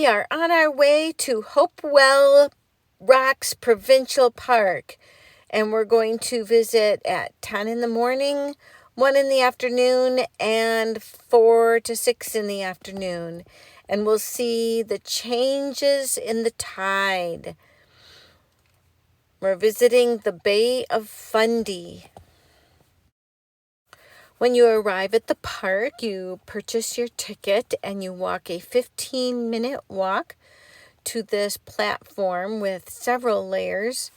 We are on our way to Hopewell Rocks Provincial Park, and we're going to visit at 10 in the morning, 1 in the afternoon, and 4 to 6 in the afternoon. And we'll see the changes in the tide. We're visiting the Bay of Fundy. When you arrive at the park, you purchase your ticket and you walk a 15-minute walk to this platform with several layers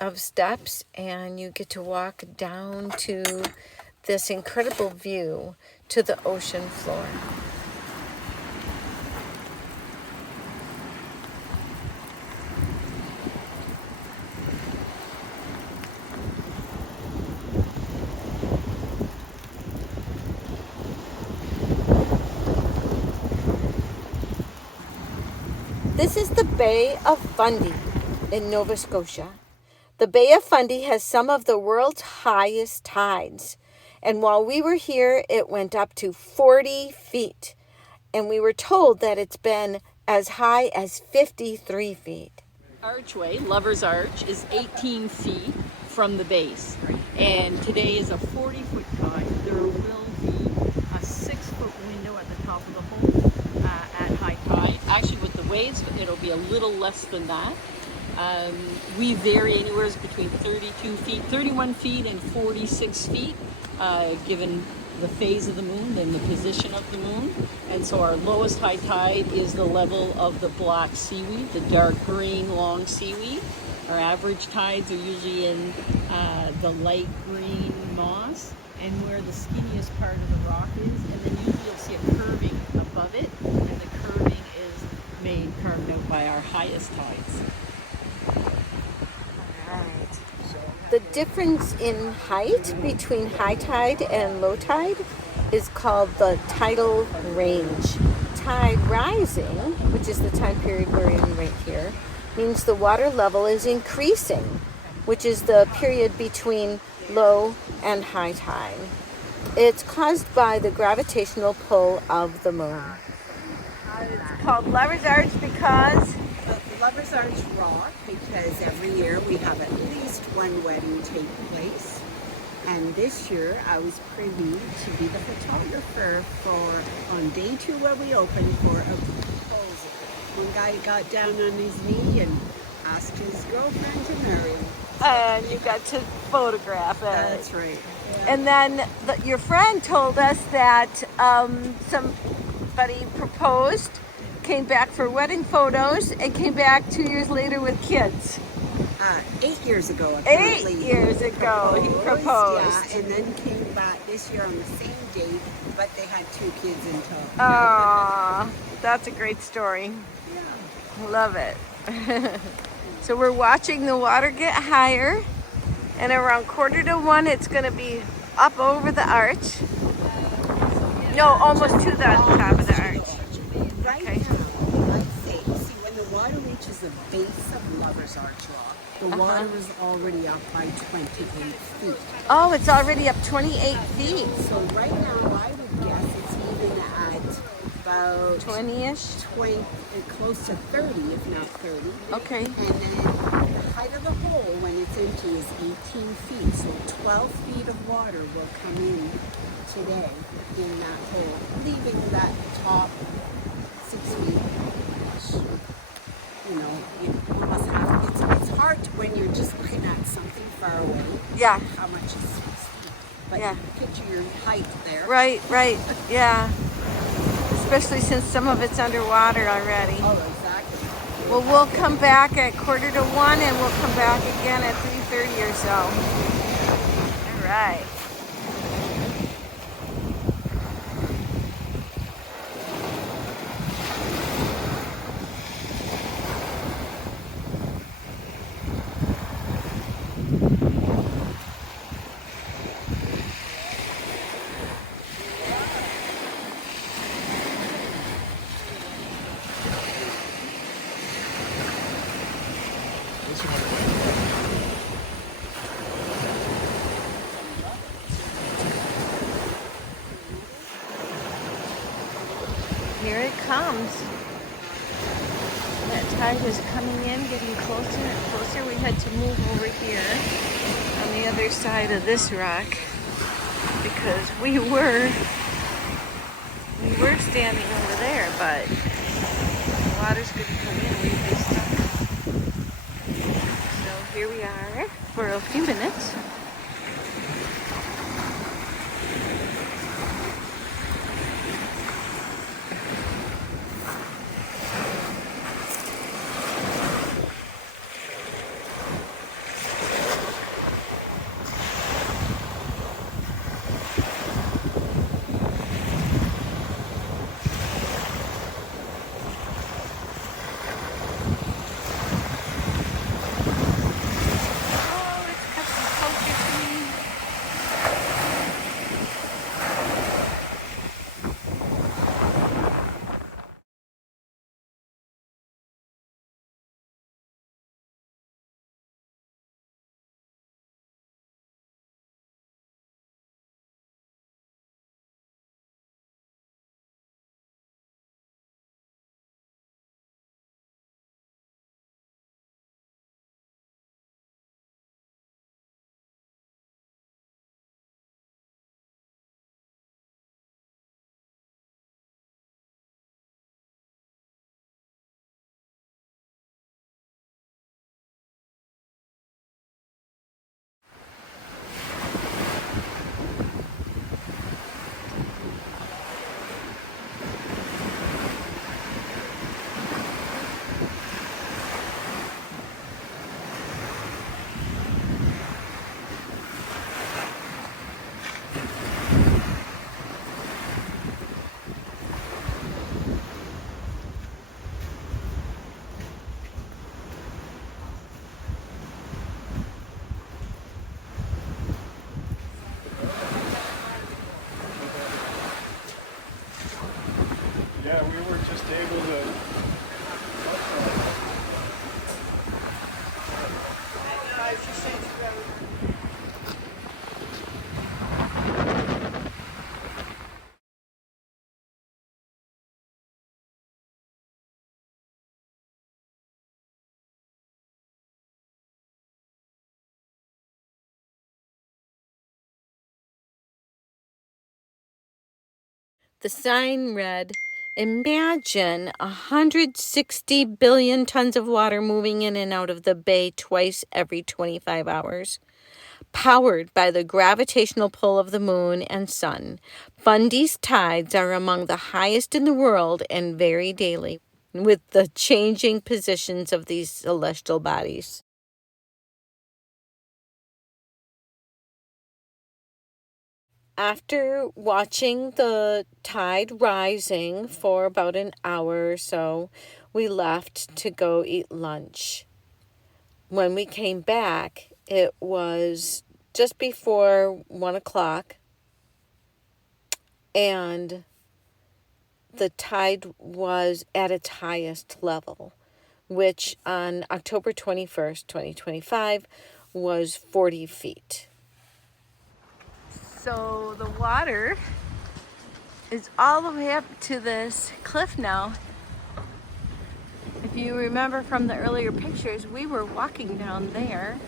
of steps, and you get to walk down to this incredible view to the ocean floor. This is the Bay of Fundy in Nova Scotia. The Bay of Fundy has some of the world's highest tides. And while we were here, it went up to 40 feet. And we were told that it's been as high as 53 feet. Archway, Lover's Arch, is 18 feet from the base. And today is a 40-foot tide. There will be a 6-foot window at the top of the hole at high tide. Actually, with the waves, it'll be a little less than that. We vary anywhere between 32 feet, 31 feet and 46 feet, given the phase of the moon and the position of the moon. And so our lowest high tide is the level of the black seaweed, the dark green long seaweed. Our average tides are usually in the light green moss and where the skinniest part of the rock is. And then usually you'll see a curving above it, and the curving is carved out by our highest tides. The difference in height between high tide and low tide is called the tidal range. Tide rising, which is the time period we're in right here, means the water level is increasing, which is the period between low and high tide. It's caused by the gravitational pull of the moon. It's called Lover's Arch because Lover's Arch Rock, because every year we have at least one wedding take place. And this year I was privy to be the photographer on day 2 where we opened for a proposal. One guy got down on his knee and asked his girlfriend to marry him. and you got to photograph it. That's right. Yeah. And then your friend told us that somebody proposed, came back for wedding photos, and came back 2 years later with kids. 8 years ago, apparently. 8 years ago, he proposed. Yeah, and then came back this year on the same date, but they had 2 kids in tow. Aww, that's a great story. Yeah. Love it. So we're watching the water get higher, and around 1:45 it's going to be up over the arch. No, almost to the top of the arch. Right Okay. now, let's say, see, when the water reaches the base of Lover's Arch Rock, the water is already up by 28 feet. Oh, it's already up 28 feet. So right now, I would guess it's even at about 20-ish? 20, close to 30, if not 30. Okay. And then the height of the hole when it's empty is 18 feet. So 12 feet of water will come in today in that hole, leaving that top 6 feet. You know, you almost have, it's hard when you're just looking at something far away. Yeah. How much is 6 feet? But Yeah. you picture your height there. Right, yeah. Especially since some of it's underwater already. Oh, exactly. Well, we'll come back at 1:45, and we'll come back again at 3:30 or so. All right. Here it comes. tide is coming in, getting closer and closer. We had to move over here on the other side of this rock because we were standing over there, but the water's going to come in. We'd be stuck. So here we are for a few minutes. Yeah, we were just able to. The sign read, "Imagine 160 billion tons of water moving in and out of the bay twice every 25 hours. Powered by the gravitational pull of the moon and sun, Bundy's tides are among the highest in the world and vary daily with the changing positions of these celestial bodies." After watching the tide rising for about an hour or so, we left to go eat lunch. When we came back, it was just before 1 o'clock, and the tide was at its highest level, which on October 21st, 2025, was 40 feet. So the water is all the way up to this cliff now. If you remember from the earlier pictures, we were walking down there,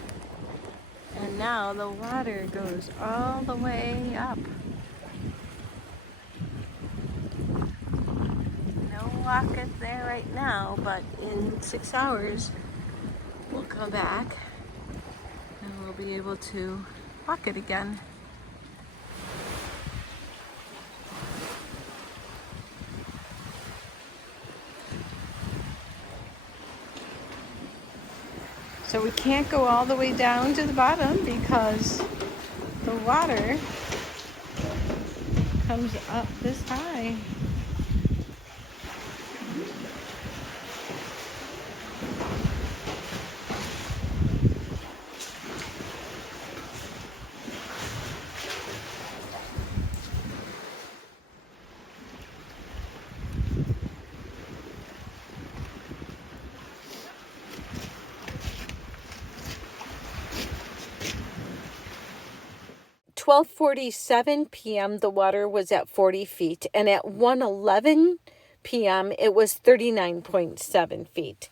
and now the water goes all the way up. No walking there right now, but in 6 hours we'll come back and we'll be able to walk it again. So we can't go all the way down to the bottom because the water comes up this high. At 12:47 p.m. the water was at 40 feet, and at 1:11 p.m. it was 39.7 feet.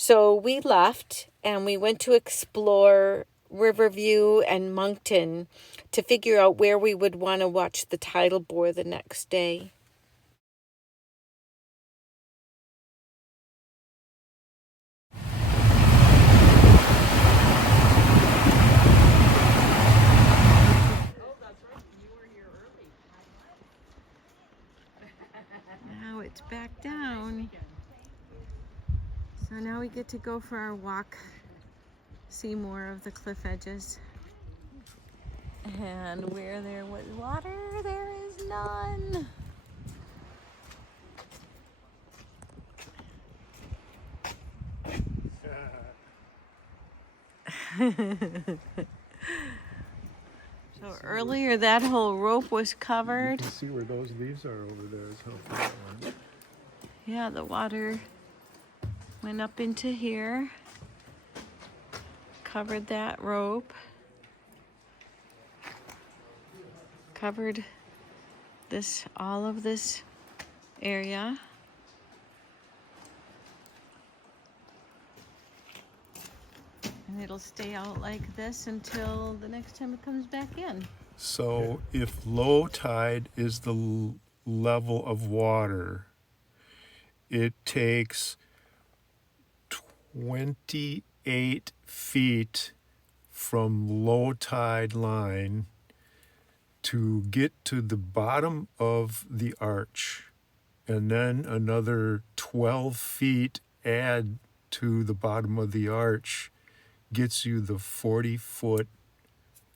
So we left and we went to explore Riverview and Moncton to figure out where we would want to watch the tidal bore the next day. Now it's back down. So now we get to go for our walk, see more of the cliff edges. And where there was water, there is none. So earlier that whole rope was covered. You can see where those leaves are over there. Is how far it went. Yeah, the water went up into here, covered that rope, covered this, all of this area. And it'll stay out like this until the next time it comes back in. So if low tide is the level of water, it takes 28 feet from low tide line to get to the bottom of the arch, and then another 12 feet add to the bottom of the arch gets you the 40-foot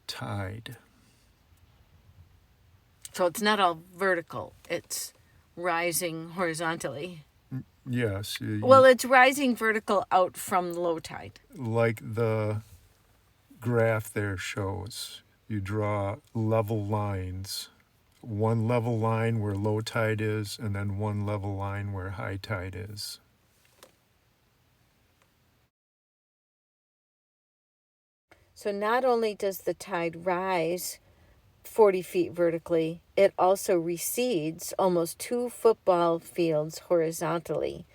tide. So it's not all vertical, it's rising horizontally. Yes. Well, it's rising vertical out from low tide. Like the graph there shows, you draw level lines. One level line where low tide is, and then one level line where high tide is. So not only does the tide rise 40 feet vertically, it also recedes almost 2 football fields horizontally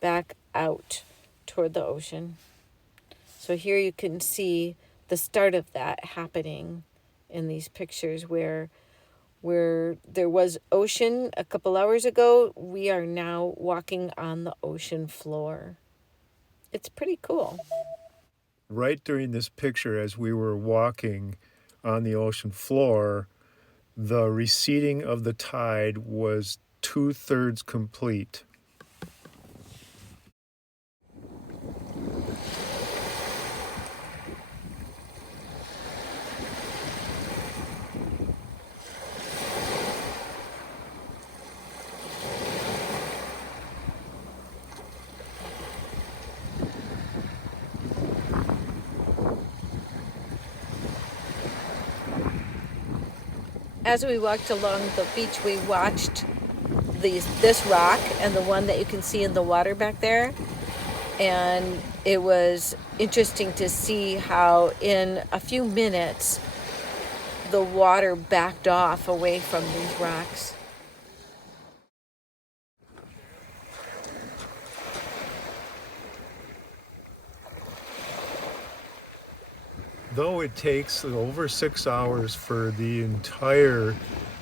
back out toward the ocean. So here you can see the start of that happening in these pictures where there was ocean a couple hours ago, we are now walking on the ocean floor. It's pretty cool. Right during this picture, as we were walking on the ocean floor, the receding of the tide was 2/3 complete. As we walked along the beach, we watched this rock and the one that you can see in the water back there. And it was interesting to see how in a few minutes the water backed off away from these rocks. Though it takes over 6 hours for the entire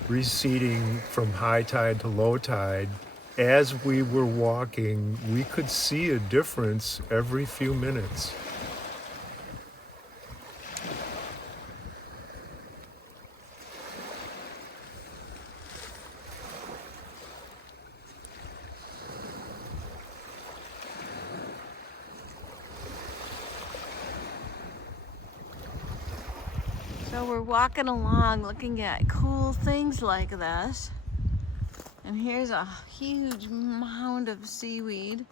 receding from high tide to low tide, as we were walking, we could see a difference every few minutes. So we're walking along looking at cool things like this. And here's a huge mound of seaweed.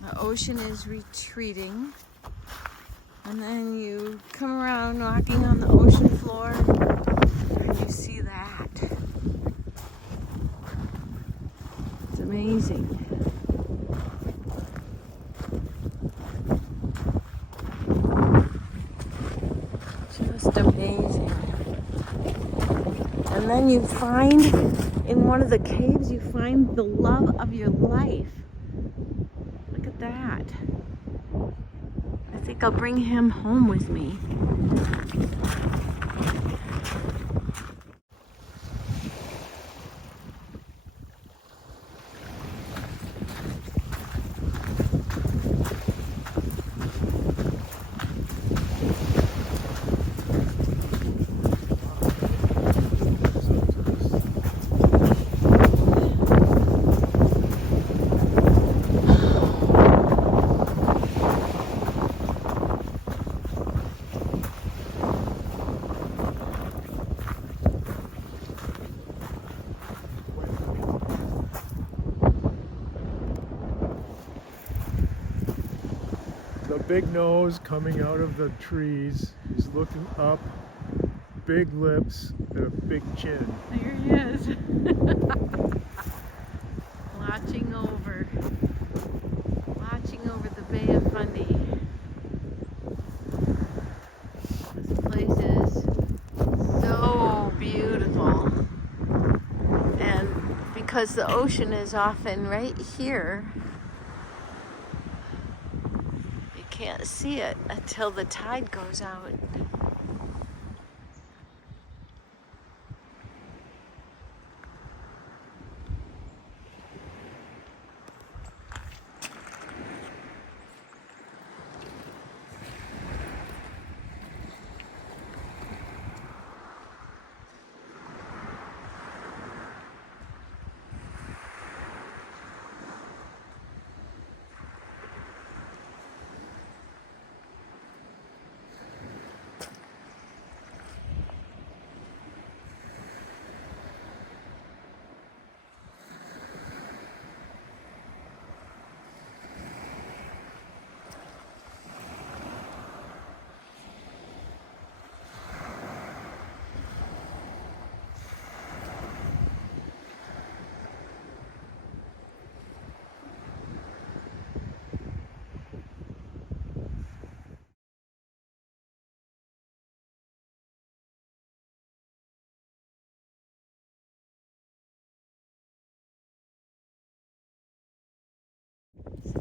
The ocean is retreating. And then you come around walking on the ocean floor and you see that. It's amazing. Just amazing. And then you find, in one of the caves, you find the love of your life. that. I think I'll bring him home with me. The big nose coming out of the trees. He's looking up, big lips, and a big chin. There he is. watching over the Bay of Fundy. This place is so beautiful. And because the ocean is often right here, you can't see it until the tide goes out.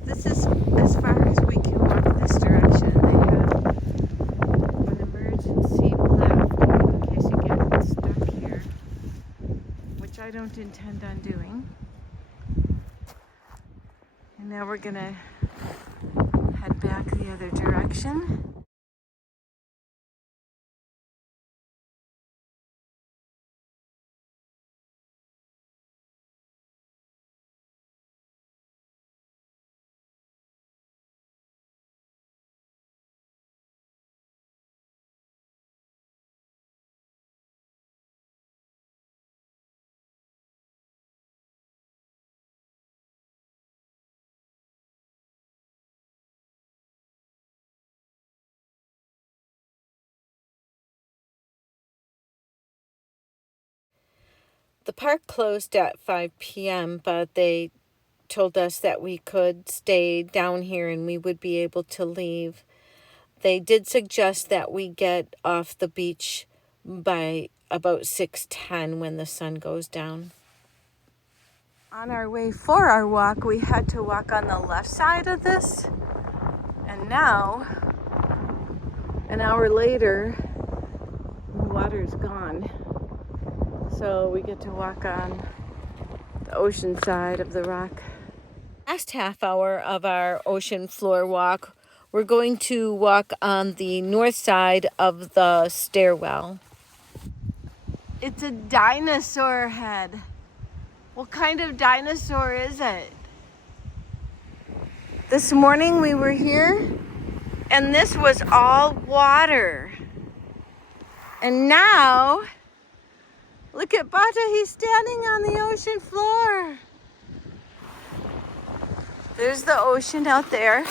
This is as far as we can walk this direction. They have an emergency platform in case you get stuck here, which I don't intend on doing. And now we're gonna head back the other direction. The park closed at 5 p.m., but they told us that we could stay down here and we would be able to leave. They did suggest that we get off the beach by about 6:10 when the sun goes down. On our way for our walk, we had to walk on the left side of this. And now, an hour later, the water's gone. So we get to walk on the ocean side of the rock. Last half hour of our ocean floor walk, we're going to walk on the north side of the stairwell. It's a dinosaur head. What kind of dinosaur is it? This morning we were here and this was all water. And now, look at Bata, he's standing on the ocean floor. There's the ocean out there.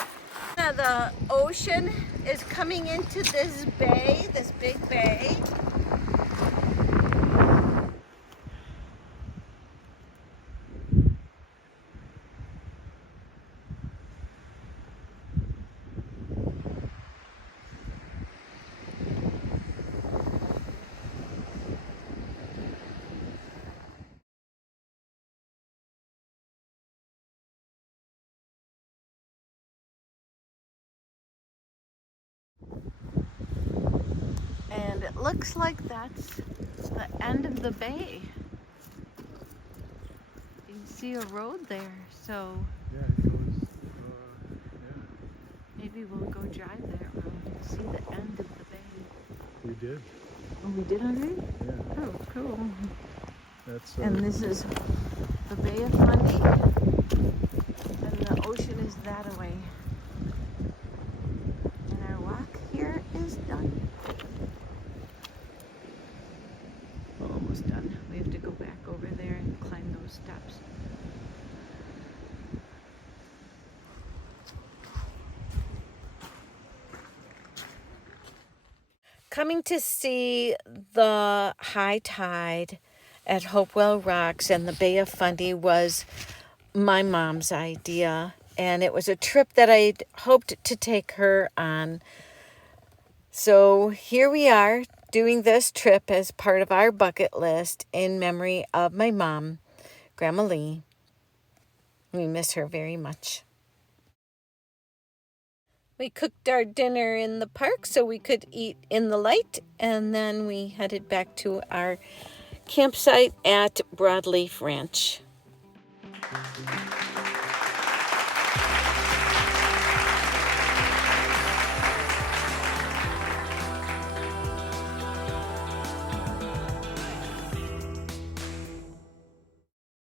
Now the ocean is coming into this bay, this big bay. looks like that's the end of the bay. You can see a road there, so Yeah, it goes. maybe we'll go drive that road and see the end of the bay. We did. Oh, we did already? Yeah, Oh, cool. that's. And this is the Bay of Fundy, and the ocean is that away. And our walk here is done. Well, almost done. We have to go back over there and climb those steps. Coming to see the high tide at Hopewell Rocks and the Bay of Fundy was my mom's idea, and it was a trip that I'd hoped to take her on. So here we are doing this trip as part of our bucket list in memory of my mom, Grandma Lee. We miss her very much. We cooked our dinner in the park so we could eat in the light, and then we headed back to our campsite at Broadleaf Ranch.